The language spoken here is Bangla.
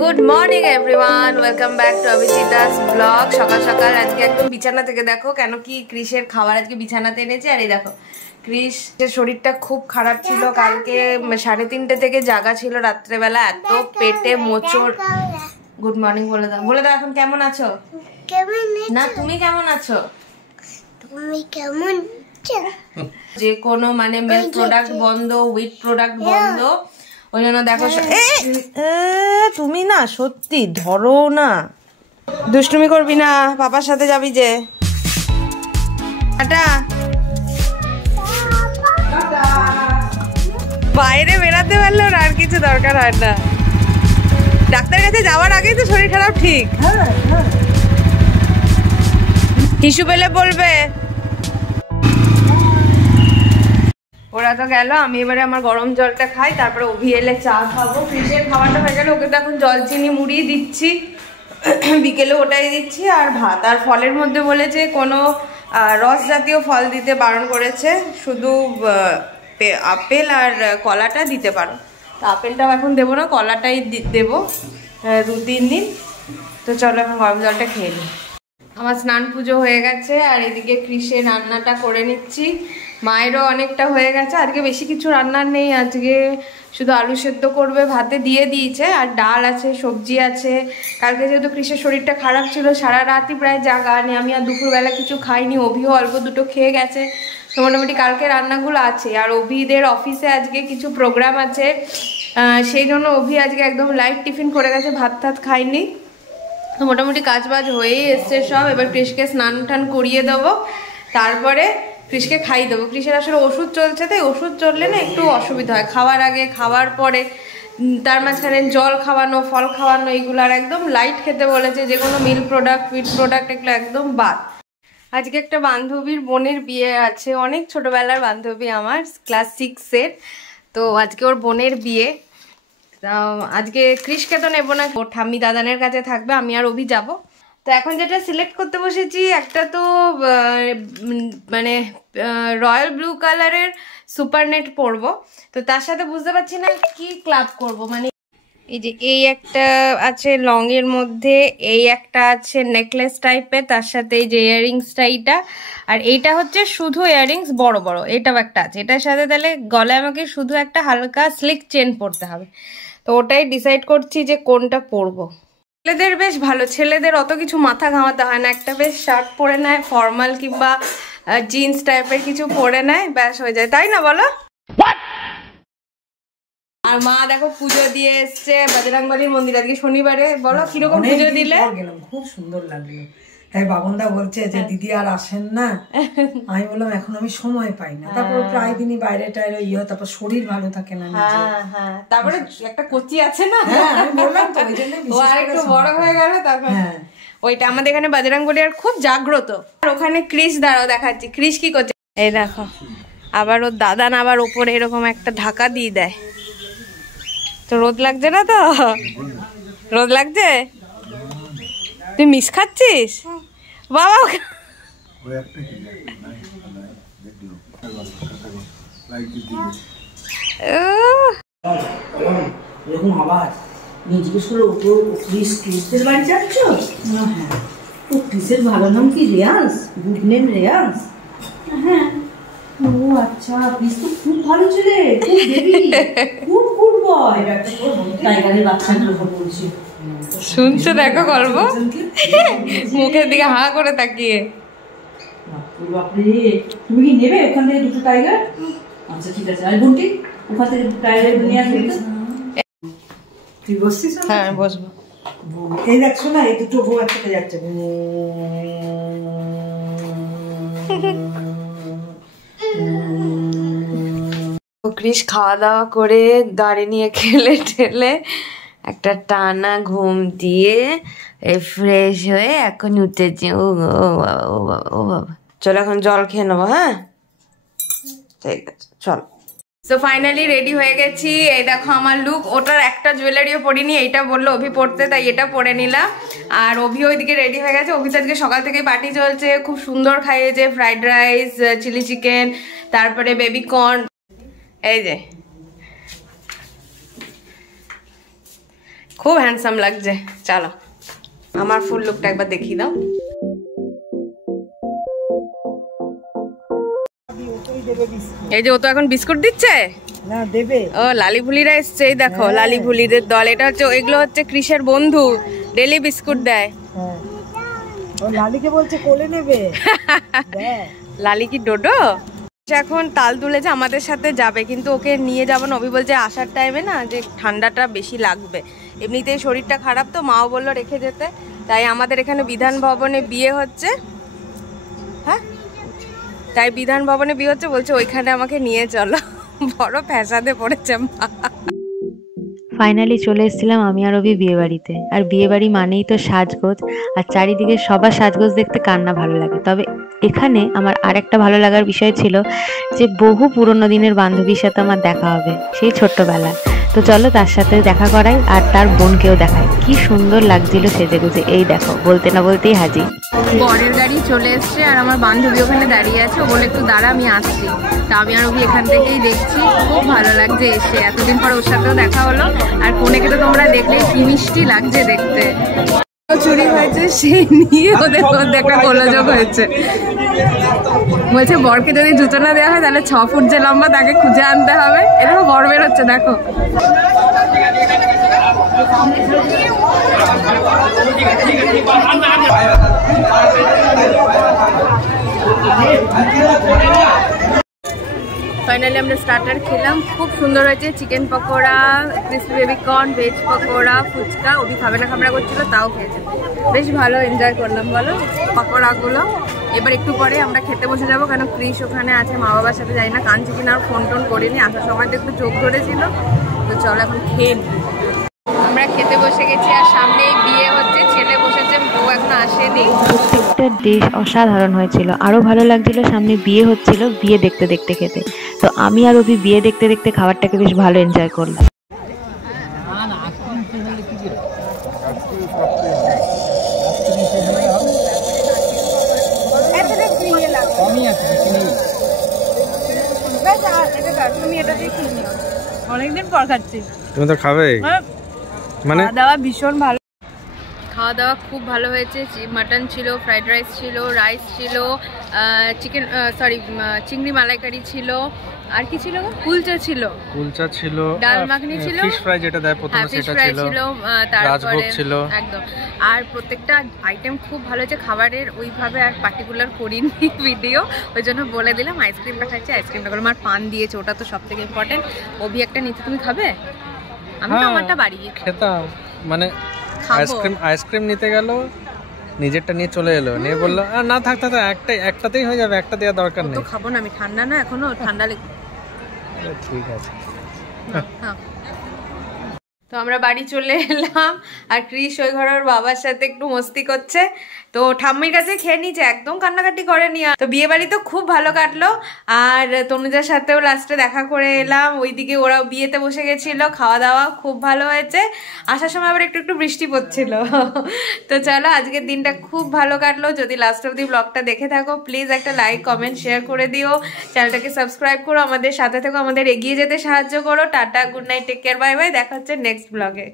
Good morning everyone, welcome back to Abhijit's blog. সকাল সকাল আজকে একদম বিছানা থেকে দেখো কেন কি ক্রিসের খাবার আজকে বিছানাতে এনেছে। আর এই দেখো ক্রিসের শরীরটা খুব খারাপ ছিল, কালকে 3:30 থেকে জাগা ছিল রাত্রেবেলা, এত পেটে মোচড়। গুড মর্নিং বলে দাও, বলে দাও এখন কেমন আছো? না তুমি কেমন আছো? তুমি কেমন? যে কোনো মানে মিল্ক প্রোডাক্ট বন্ধ, হুইট প্রোডাক্ট বন্ধ, ওই জন্য দেখো। তুমি না সত্যি ধরো না, দুষ্টুমি করবি না, পাপার সাথে যাবি যে। বাইরে বেরাতে পারলে আর কিছু দরকার হয় না, ডাক্তার কাছে যাওয়ার আগেই তো শরীর খারাপ ঠিক। টিস্যু পেলে বলবে। ওরা তো গেল, আমি এবারে আমার গরম জলটা খাই, তারপরে অভি এলে চা খাবো। ফ্রিজের খাবারটা হয়ে গেলে ওকে তো এখন জল চিনি মুড়িয়ে দিচ্ছি, বিকেলে ওটাই দিচ্ছি। আর ভাত আর ফলের মধ্যে বলেছে কোনো রস জাতীয় ফল দিতে বারণ করেছে, শুধু আপেল আর কলাটা দিতে পারো। তো আপেলটাও এখন দেবো না, কলাটাই দেবো 2-3 দিন। তো চলো এখন গরম জলটা খেয়ে নিই। আমার স্নান পুজো হয়ে গেছে, আর এদিকে ক্রিসের রান্নাটা করে নিচ্ছি। মায়েরও অনেকটা হয়ে গেছে, আজকে বেশি কিছু রান্নার নেই, আজকে শুধু আলু সেদ্ধ করবে, ভাতে দিয়ে দিয়েছে, আর ডাল আছে, সবজি আছে। কালকে যেহেতু ক্রিসের শরীরটা খারাপ ছিল, সারা রাতই প্রায় জাগা নেই, আমি আর দুপুরবেলা কিছু খাইনি, অভিও অল্প দুটো খেয়ে গেছে। তো মোটামুটি কালকে রান্নাগুলো আছে। আর অভিদের অফিসে আজকে কিছু প্রোগ্রাম আছে, সেই জন্য অভি আজকে একদম লাইট টিফিন করে গেছে, ভাত টাত খাইনি। তো মোটামুটি কাজ বাজ হয়েই এসছে সব। এবার ক্রিসকে স্নান টান করিয়ে দেবো, তারপরে ক্রিসকে খাই দেবো। ক্রিসের আসলে ওষুধ চলছে, তাই ওষুধ চললে না একটু অসুবিধা হয়, খাওয়ার আগে খাওয়ার পরে, তার মাঝখানে জল খাওয়ানো, ফল খাওয়ানো, এইগুলো আর একদম লাইট খেতে বলেছে। যে কোনো মিল্ক প্রোডাক্ট, হুইট প্রোডাক্ট এগুলো একদম বাদ। আজকে একটা বান্ধবীর বোনের বিয়ে আছে, অনেক ছোটবেলার বান্ধবী আমার, ক্লাস 6-এর। তো আজকে ওর বোনের বিয়ে। আজকে ক্রিসকে তো নেবো না, ওর ঠাম্মি দাদানের কাছে থাকবে, আমি আর অভি যাবো। তো এখন যেটা সিলেক্ট করতে বসেছি, একটা তো মানে রয়্যাল ব্লু কালারের সুপার নেট পরবো। তো তার সাথে বুঝতে পারছি না কি ক্লাব করব। মানে এই যে এই একটা আছে লং এর মধ্যে, এই একটা আছে নেকলেস টাইপের, তার সাথে এই যে ইয়াররিংস টাইপটা, আর এইটা হচ্ছে শুধু ইয়াররিংস বড় বড়, এটাও একটা আছে। এটার সাথে তাহলে গলায় আমাকে শুধু একটা হালকা স্লিক চেন পরতে হবে। তো ওটাই ডিসাইড করছি যে কোনটা পরবো। ছেলেদের বেশ ভালো, ছেলেদের অত কিছু মাথা ঘামাতে হয় না, একটা বেশ শার্ট পরে নেয়, ফর্মাল কিংবা জিন্স টাইপের কিছু পরে নেয়, ব্যাস হয়ে যায়, তাই না বলো? আর মা দেখো পুজো দিয়ে এসছে বজরংবলীর মন্দির, আজকে শনিবারে। বলো কিরকম পুজো দিলে? খুব সুন্দর লাগলো। তাই বাবনদা বলছে যে দিদি আর আসেন না, আমি বললাম এখন আমি সময় পাই না, তারপর প্রায় দিনই বাইরে টাইরে ইয়ে, তারপর শরীর ভালো থাকে না। তারপরে একটা কচি আছে না, আমি বললাম তো ওই জন্য ও আর একটু বড় হয়ে গেল তখন। ওইটা আমাদের এখানে বজরংবলী আর খুব জাগ্রত। আর ওখানে ক্রিস দাঁড়াও দেখাচ্ছি, ক্রিস কি করছে এই দেখো। আবার ওর দাদা না আবার ওপরে এরকম একটা ঢাকা দিয়ে দেয়। তো রোদ লাগছে না তো? রোদ লাগছে? তুই মিস খাচ্ছিস বাবা? এরকম আওয়াজ জিজ্ঞেস করলো, ক্রিসের বাড়ি যাচ্ছ? হ্যাঁ। ও ক্রিসের ভালো নাম কি? রেয়ান্স, গুড নেম রেয়ান্স। হ্যাঁ। ও আচ্ছা, ক্রিস তো খুব ভালো ছেলে, খুব বেবি, খুব গুড বয়। টাইগারের বাচ্চা কথা বলছি, শুনছো দেখো গল্প, মুখের দিকে হা করে তাকিয়ে। বাপরে, তুমি কি নেবে ওখান থেকে দুটো টাইগার? আচ্ছা ঠিক আছে, আর বোনটি ওখান থেকে টাইগার নিয়ে আসবে। তুই বসছিস? হ্যাঁ বসবো। এই দেখছো না, এই দুটো বউ একসাথে যাচ্ছে। ক্রিস খাওয়া দাওয়া করে গাড়ি নিয়ে খেলে ঠেলে একটা টানা ঘুম দিয়ে ফ্রেশ হয়ে এখন উঠেছি। ও বাবা, ও বাবা, ও বাবা। চলো এখন জল খেয়ে নেবো। হ্যাঁ ঠিক আছে চল। সো ফাইনালি রেডি হয়ে গেছি। এই দেখো আমার লুক। ওটার একটা জুয়েলারিও পরিনি, এইটা বললো অভি পড়তে, তাই এটা পরে নিলাম। আর অভি ওইদিকে রেডি হয়ে গেছে। অভি তো আজকে সকাল থেকেই পার্টি চলছে, খুব সুন্দর খাইয়েছে, ফ্রাইড রাইস, চিলি চিকেন, তারপরে বেবি কর্ন। এই যে খুব হ্যান্ডসাম লাগছে। চলো আমার ফুল লুকটা একবার দেখিয়ে দাও। এই যে ও তো এখন বিস্কুট দিচ্ছে না, দেবে। ও লালি ভুলিরা এসছে, এই দেখো লালি ভুলিদের দল। এটা হচ্ছে, এগুলো হচ্ছে কৃষের বন্ধু, ডেলি বিস্কুট দেয়। ও লালিকে বলছে কোলে নেবে। লালি কি ডোডো? এখন তাল তুলেছে, আমাদের সাথে যাবে, কিন্তু ওকে নিয়ে যাবো না। অভি বলছে আসার টাইমে না যে ঠান্ডাটা বেশি লাগবে, এমনিতেই শরীরটা খারাপ, তো মাও বললো রেখে যেতে। তাই আমাদের এখানে বিধান ভবনে বিয়ে হচ্ছে। হ্যাঁ, তাই বিধান ভবনে বিয়ে হচ্ছে, বলছে ওইখানে আমাকে নিয়ে চলো। বড় ফ্যাসাদে পড়েছে মা। ফাইনালি চলে এসেছিলাম আমি আর অভি বিয়ে বাড়িতে। আর বিয়ে বাড়ি মানেই তো সাজগোজ, আর চারিদিকে সবার সাজগোজ দেখতে কার না ভালো লাগে। তবে এখানে আমার আরেকটা ভালো লাগার বিষয় ছিল যে বহু পুরনো দিনের বান্ধবীর সাথে আমার দেখা হবে সেই ছোট্টবেলায়। তো চলো তার সাথে দেখা করাই, আর তার বোনকেও দেখায়। কি সুন্দর লাগছিল সেজেগুজে। এই দেখো, বলতে না বলতেই হাজির। বরের গাড়ি চলে এসছে আর আমার বান্ধবী ওখানে দাঁড়িয়ে আছে। ও বলে একটু দাঁড়া, আমি আসছি। তা আমি আর ওকে এখান থেকেই দেখছি, খুব ভালো লাগছে এসে। এতদিন পর ওর সাথেও দেখা হলো। আর কোনেকে তো তোমরা দেখলে কি মিষ্টি লাগছে দেখতে। চুরি হয়েছে সেই নিয়ে ওদের একটা গোলযোগ হয়েছে। বলছে বরকে যদি জুতো না দেওয়া হয় তাহলে 6 ফুট যে লম্বা তাকে খুঁজে আনতে হবে। এরকম বর বেরোচ্ছে দেখো। ফাইনালি আমরা স্টার্টার খেলাম, খুব সুন্দর হয়েছে। Chicken pakora, crispy baby corn, veg pakora, phuchka. ওটি খাবে না খাবরা করছিল, তাও খেয়েছে। বেশ ভালো এনজয় করলাম বলো পকোড়াগুলো। এবার একটু পরে আমরা খেতে বসে যাবো, কেন ক্রিস ওখানে আছে মা বাবার সাথে। যাই না কাঁদছি কিনা, আর ফোন টোন করিনি, আসার সময় তো একটু চোখ ধরেছিল। তো চলো এখন খেয়ে নিই। আমরা খেতে বসে গেছি, আর সামনেই বিয়ে হচ্ছে, ছেলে বসেছে, বউ এখন আসেনি। প্রত্যেকটা ডিশ অসাধারণ হয়েছিল। আরো ভালো লাগছিল সামনে বিয়ে হচ্ছিল, বিয়ে দেখতে দেখতে খেতে। তো আমি আর অভি বিয়ে দেখতে দেখতে খাবারটাকে বেশ ভালো এনজয় করলাম। অনেকদিন পর খাচ্ছি। তুমি তো খাবে মানে? খাওয়া দাওয়া ভীষণ ভালো, খাওয়া দাওয়া খুব ভালো হয়েছে। মাটন ছিল, ফ্রাইড রাইস ছিল, রাইস ছিল, চিকেন চিংড়ি মালাইকারি ছিল, আর কি ছিল? কুলচা ছিল, ডাল মাখনি ছিল, ফিশ ফ্রাই যেটা দেয় প্রথমে সেটা ছিল, তারপরে ছিল একদম। আর প্রত্যেকটা আইটেম খুব ভালো হয়েছে। খাবারের ওইভাবে আর পার্টিকুলার করিনি ভিডিও, ওই জন্য বলে দিলাম। আইসক্রিমটা খাচ্ছি, আইসক্রিমটা করলাম, আর পান দিয়েছে, ওটা তো সব থেকে ইম্পর্টেন্ট। অভি একটা নিতে, তুমি খাবে? আমি তো আমারটা বাড়িয়ে খেতাম, মানে আইসক্রিম নিতে গেল, নিজেরটা নিয়ে চলে এলো, নিয়ে বললো না থাক থাক একটাতেই হয়ে যাবে, একটা দেওয়া দরকার নেই। তো খাবো না আমি, ঠান্ডা না এখনো, ঠান্ডা লেগে। ঠিক আছে। তো আমরা বাড়ি চলে এলাম, আর ক্রিস ওই ঘরে ওর বাবার সাথে একটু মস্তি করছে। তো ঠাম্মির কাছে খেয়ে নিয়েছে, একদম কান্নাকাটি করেনি। তো বিয়ে বাড়ি তো খুব ভালো কাটলো, আর তনুজার সাথেও লাস্টে দেখা করে এলাম। ওইদিকে ওরাও বিয়েতে বসে গেছিল, খাওয়া দাওয়া খুব ভালো হয়েছে। আসার সময় আবার একটু একটু বৃষ্টি পড়ছিল। তো চলো আজকের দিনটা খুব ভালো কাটলো। যদি লাস্ট অবধি ব্লগটা দেখে থাকো, প্লিজ একটা লাইক কমেন্ট শেয়ার করে দিও, চ্যানেলটাকে সাবস্ক্রাইব করো, আমাদের সাথে থেকো, আমাদের এগিয়ে যেতে সাহায্য করো। Tata, good night, take care, bye bye. দেখা হচ্ছে নেক্সট ব্লগে।